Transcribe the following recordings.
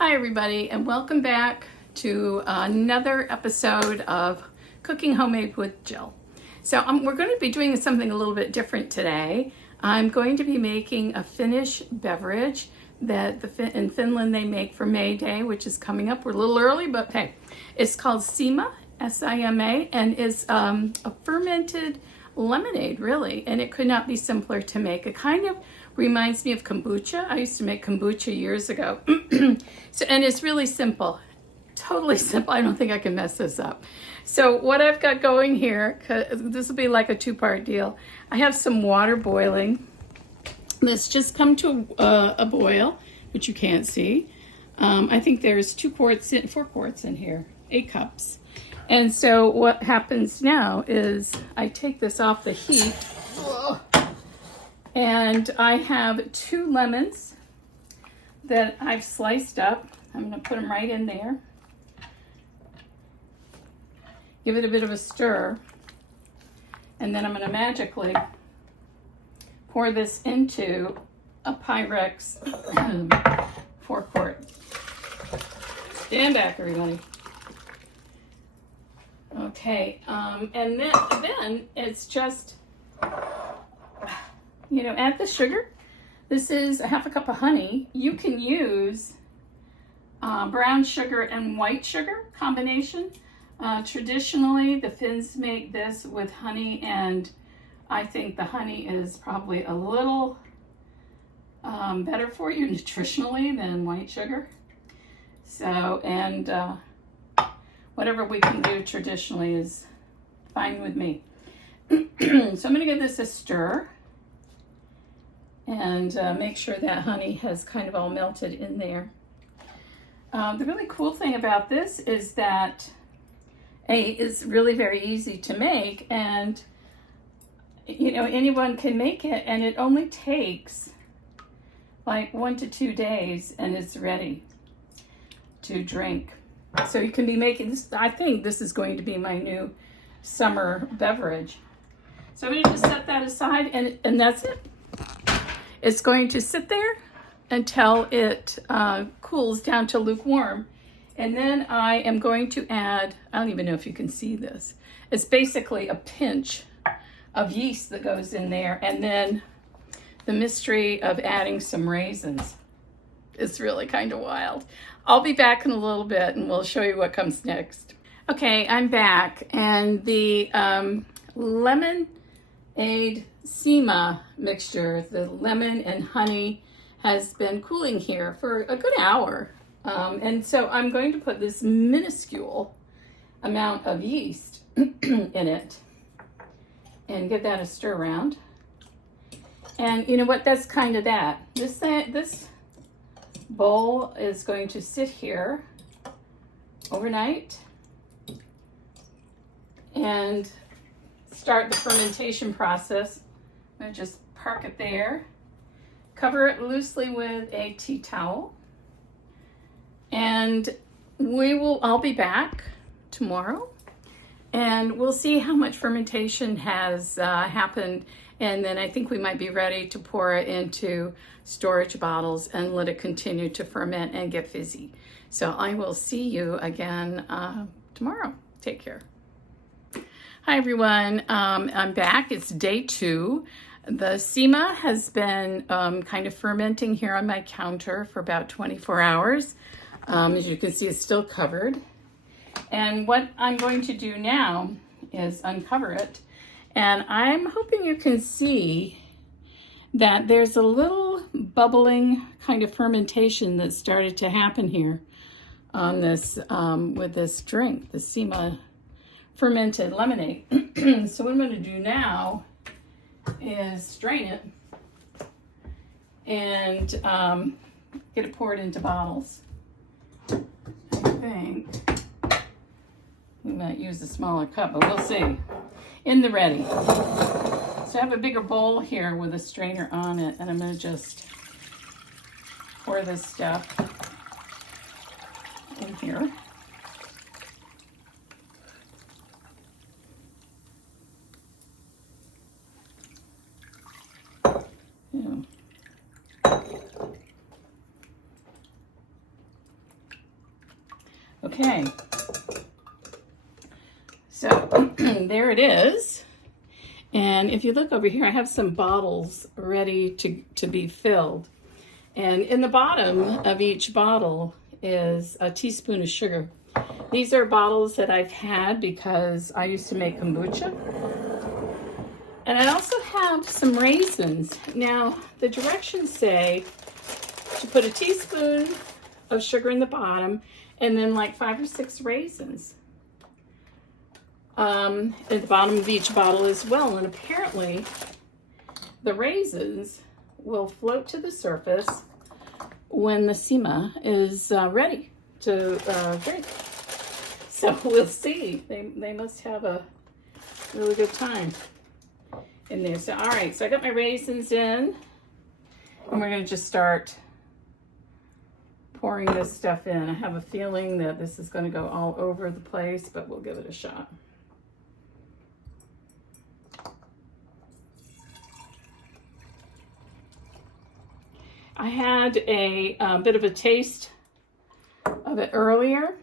Hi everybody, and welcome back to another episode of Cooking Homemade with Jill. So we're going to be doing something a little bit different today. I'm going to be making a Finnish beverage that in Finland they make for May Day, which is coming up. We're a little early, but hey, it's called Sima, S-I-M-A, and it's a fermented lemonade, really, and it could not be simpler to make. It kind of reminds me of kombucha. I used to make kombucha years ago. And it's really simple, totally simple. I don't think I can mess this up. So what I've got going here, this will be like a two-part deal. I have some water boiling. This just come to a boil, which you can't see. I think there's 4 quarts in here, 8 cups. And so what happens now is I take this off the heat. And I have 2 lemons that I've sliced up. I'm going to put them right in there. Give it a bit of a stir. And then I'm going to magically pour this into a Pyrex 4 quart. Stand back, everybody. Okay, and then it's just, add the sugar. This is a 1/2 cup of honey. You can use brown sugar and white sugar combination. Traditionally, the Finns make this with honey, and I think the honey is probably a little better for you nutritionally than white sugar. So, and whatever we can do traditionally is fine with me. So I'm going to give this a stir and make sure that honey has kind of all melted in there. The really cool thing about this is that it's really very easy to make, and anyone can make it, and it only takes like 1 to 2 days and it's ready to drink. So you can be making this. I think this is going to be my new summer beverage. So I'm going to just set that aside, and that's it. It's going to sit there until it cools down to lukewarm. And then I am going to add, I don't even know if you can see this. It's basically a pinch of yeast that goes in there. And then the mystery of adding some raisins. It's really kind of wild. I'll be back in a little bit and we'll show you what comes next. Okay, I'm back, and the Lemonade Sima mixture, the lemon and honey, has been cooling here for a good hour. And so I'm going to put this minuscule amount of yeast in it and give that a stir around. And you know what, that's kind of that. This bowl is going to sit here overnight and start the fermentation process. I'm going to just park it there, cover it loosely with a tea towel, and I'll be back tomorrow, and we'll see how much fermentation has happened. And then I think we might be ready to pour it into storage bottles and let it continue to ferment and get fizzy. So I will see you again tomorrow. Take care. Hi everyone, I'm back. It's day 2. The Sima has been kind of fermenting here on my counter for about 24 hours. As you can see, it's still covered. And what I'm going to do now is uncover it. And I'm hoping you can see that there's a little bubbling kind of fermentation that started to happen here on this with this drink, the Sima fermented lemonade. So what I'm going to do now is strain it and get it poured into bottles. I think we might use a smaller cup, but we'll see. In the ready. So I have a bigger bowl here with a strainer on it, and I'm going to just pour this stuff in here. Yeah. Okay, so there it is. And if you look over here, I have some bottles ready to be filled. And in the bottom of each bottle is a teaspoon of sugar. These are bottles that I've had because I used to make kombucha. And I also have some raisins. Now, the directions say to put a teaspoon of sugar in the bottom and then like 5 or 6 raisins at the bottom of each bottle as well. And apparently the raisins will float to the surface when the Sima is ready to drink. So we'll see. They must have a really good time in there. So all right, so I got my raisins in, and we're gonna just start pouring this stuff in. I have a feeling that this is gonna go all over the place, but we'll give it a shot. I had a bit of a taste of it earlier.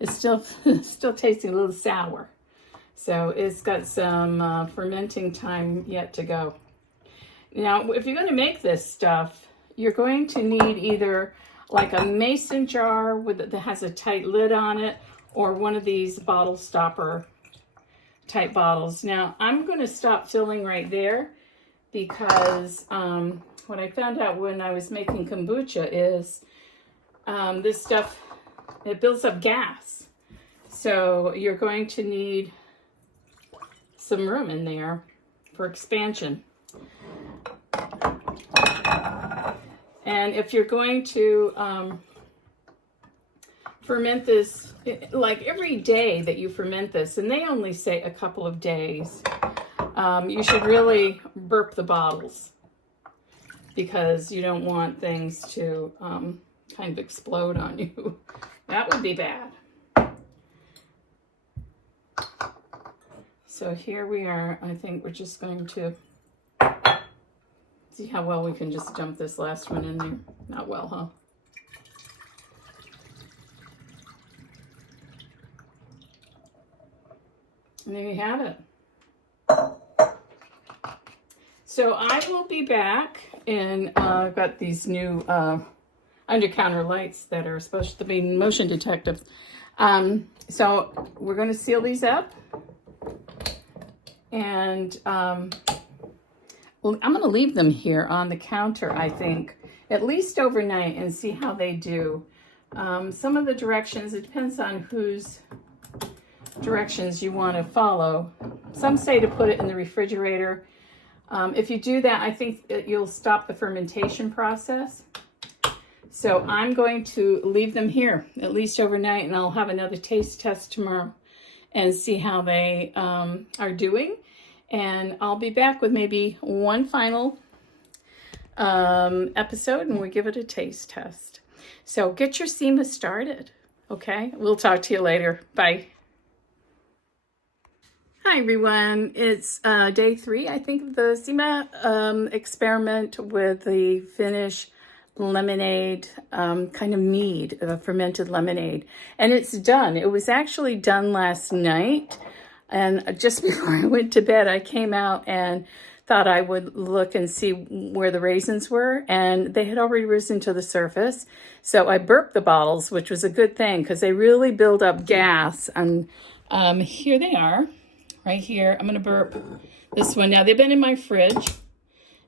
It's still tasting a little sour. So it's got some fermenting time yet to go. Now, if you're going to make this stuff, you're going to need either like a mason jar that has a tight lid on it, or one of these bottle stopper type bottles. Now, I'm going to stop filling right there because what I found out when I was making kombucha is this stuff, it builds up gas. So you're going to need some room in there for expansion. And if you're going to ferment this, like every day that you ferment this, and they only say a couple of days, you should really burp the bottles because you don't want things to kind of explode on you. That would be bad. So here we are. I think we're just going to see how well we can just dump this last one in there. Not well, huh? And there you have it. So I will be back, and I've got these new under-counter lights that are supposed to be motion detective. So we're going to seal these up, and I'm going to leave them here on the counter, I think, at least overnight, and see how they do. Some of the directions, it depends on whose directions you want to follow. Some say to put it in the refrigerator. If you do that, I think you'll stop the fermentation process. So I'm going to leave them here at least overnight, and I'll have another taste test tomorrow and see how they are doing. And I'll be back with maybe one final episode, and we'll give it a taste test. So get your Sima started, okay? We'll talk to you later. Bye. Hi everyone, it's day 3, I think, of the Sima experiment with the Finnish lemonade, kind of mead, fermented lemonade. And it's done. It was actually done last night. And just before I went to bed, I came out and thought I would look and see where the raisins were. And they had already risen to the surface. So I burped the bottles, which was a good thing because they really build up gas. And here they are. Right here, I'm going to burp this one. Now, they've been in my fridge,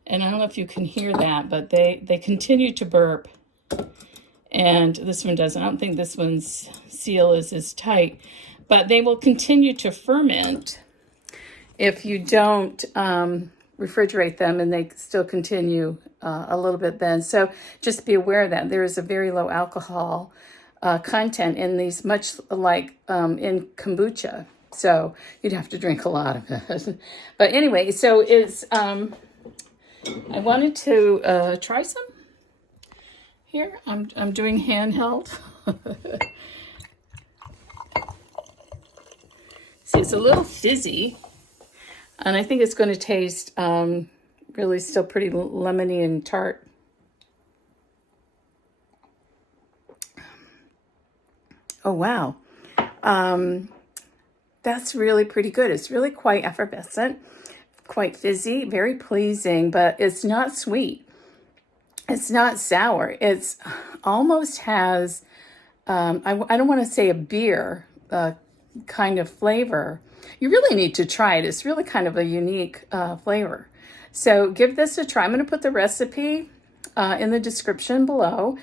and I don't know if you can hear that, but they continue to burp, and this one doesn't. I don't think this one's seal is as tight, but they will continue to ferment if you don't refrigerate them, and they still continue a little bit then. So just be aware of that. There is a very low alcohol content in these, much like in kombucha. So you'd have to drink a lot of it. But anyway, so it's, I wanted to try some here. I'm doing handheld. See, it's a little fizzy, and I think it's going to taste really still pretty lemony and tart. Oh, wow. That's really pretty good. It's really quite effervescent, quite fizzy, very pleasing, but it's not sweet. It's not sour. It's almost has, I don't want to say a beer kind of flavor. You really need to try it. It's really kind of a unique flavor. So give this a try. I'm going to put the recipe in the description below.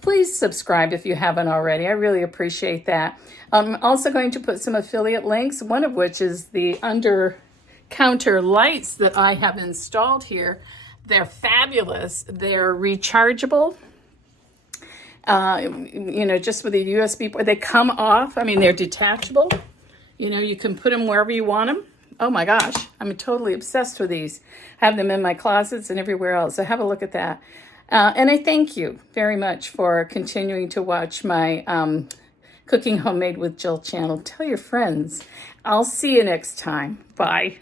Please subscribe if you haven't already. I really appreciate that. I'm also going to put some affiliate links, one of which is the under-counter lights that I have installed here. They're fabulous. They're rechargeable, just with a USB port. They come off. I mean, they're detachable. You can put them wherever you want them. Oh my gosh, I'm totally obsessed with these. I have them in my closets and everywhere else. So have a look at that. And I thank you very much for continuing to watch my Cooking Homemade with Jill channel. Tell your friends. I'll see you next time. Bye.